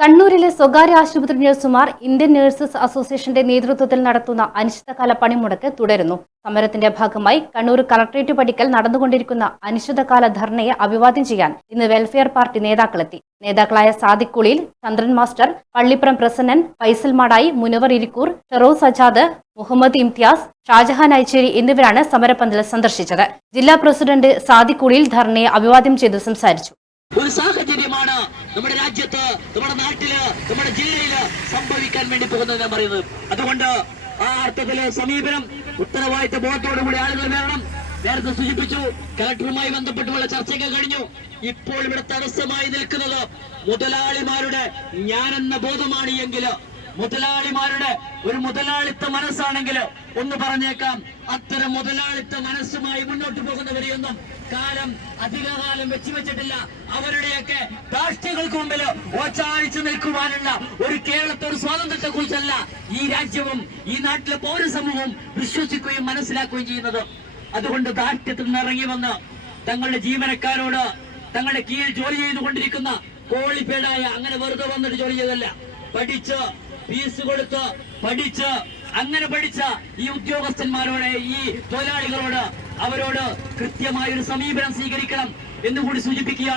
കണ്ണൂരിലെ സ്വകാര്യ ആശുപത്രി നഴ്സുമാർ ഇന്ത്യൻ നഴ്സസ് അസോസിയേഷന്റെ നേതൃത്വത്തിൽ നടത്തുന്ന അനിശ്ചിതകാല പണിമുടക്ക് തുടരുന്നു. സമരത്തിന്റെ ഭാഗമായി കണ്ണൂർ കളക്ടറേറ്റ് പടിക്കൽ നടന്നുകൊണ്ടിരിക്കുന്ന അനിശ്ചിതകാല ധർണയെ അഭിവാദ്യം ചെയ്യാൻ ഇന്ന് വെൽഫെയർ പാർട്ടി നേതാക്കളെത്തി. നേതാക്കളായ സാദിഖ് കുളിയിൽ, ചന്ദ്രൻ മാസ്റ്റർ, പള്ളിപ്പുറം പ്രസന്നൻ, ഫൈസൽ മാടായി, മുനവർ ഇരിക്കൂർ, ഫെറോസ് അജാദ്, മുഹമ്മദ് ഇംതിയാസ്, ഷാജഹാൻ ഐച്ചേരി എന്നിവരാണ് സമരപന്തൽ സന്ദർശിച്ചത്. ജില്ലാ പ്രസിഡന്റ് സാദിഖ് കുളിയിൽ ധർണയെ അഭിവാദ്യം ചെയ്തു സംസാരിച്ചു. ഒരു സാഹചര്യമാണ് നമ്മുടെ രാജ്യത്ത്, നമ്മുടെ നാട്ടില്, നമ്മുടെ ജില്ലയില് സംഭവിക്കാൻ വേണ്ടി പോകുന്നത് ഞാൻ പറയുന്നത്. അതുകൊണ്ട് ആ അർത്ഥത്തിലെ സമീപനം ഉത്തരവാദിത്ത ബോധത്തോടുകൂടി ആളുകൾ വരണം. നേരത്തെ സൂചിപ്പിച്ചു, കളക്ടറുമായി ബന്ധപ്പെട്ടുള്ള ചർച്ചയൊക്കെ കഴിഞ്ഞു. ഇപ്പോൾ ഇവിടെ തടസ്സമായി നിൽക്കുന്നത് മുതലാളിമാരുടെ ഞാനെന്ന ബോധമാണ് എങ്കിൽ, മുതലാളിമാരുടെ ഒരു മുതലാളിത്ത മനസ്സാണെങ്കിൽ ഒന്ന് പറഞ്ഞേക്കാം, അത്തരം മുതലാളിത്ത മനസ്സുമായി മുന്നോട്ട് പോകുന്നവരെയൊന്നും കാലം അധികകാലം വെച്ചിട്ടില്ല. അവരുടെയൊക്കെ രാഷ്ട്രീയങ്ങൾക്ക് മുമ്പിൽ ഓച്ചാരിച്ചു നിൽക്കുവാനുള്ള ഒരു കേരളത്തെ ഒരു സ്വാതന്ത്ര്യത്തെ കുറിച്ചല്ല ഈ രാജ്യവും ഈ നാട്ടിലെ പൗരസമൂഹവും വിശ്വസിക്കുകയും മനസ്സിലാക്കുകയും ചെയ്യുന്നത്. അതുകൊണ്ട് ദാഷ്ട്യത്തിൽ നിന്ന് ഇറങ്ങി വന്ന് തങ്ങളുടെ ജീവനക്കാരോട്, തങ്ങളുടെ കീഴിൽ ജോലി ചെയ്തുകൊണ്ടിരിക്കുന്ന ക്വാളിഫൈഡായ, അങ്ങനെ വെറുതെ വന്നിട്ട് ജോലി ചെയ്തല്ല, പഠിച്ച് ഫീസ് കൊടുത്ത് പഠിച്ച് അങ്ങനെ പഠിച്ച ഈ ഉദ്യോഗസ്ഥന്മാരോട്, ഈ തൊഴിലാളികളോട്, അവരോട് കൃത്യമായ ഒരു സമീപനം സ്വീകരിക്കണം എന്നുകൂടി സൂചിപ്പിക്കുകയാണ്.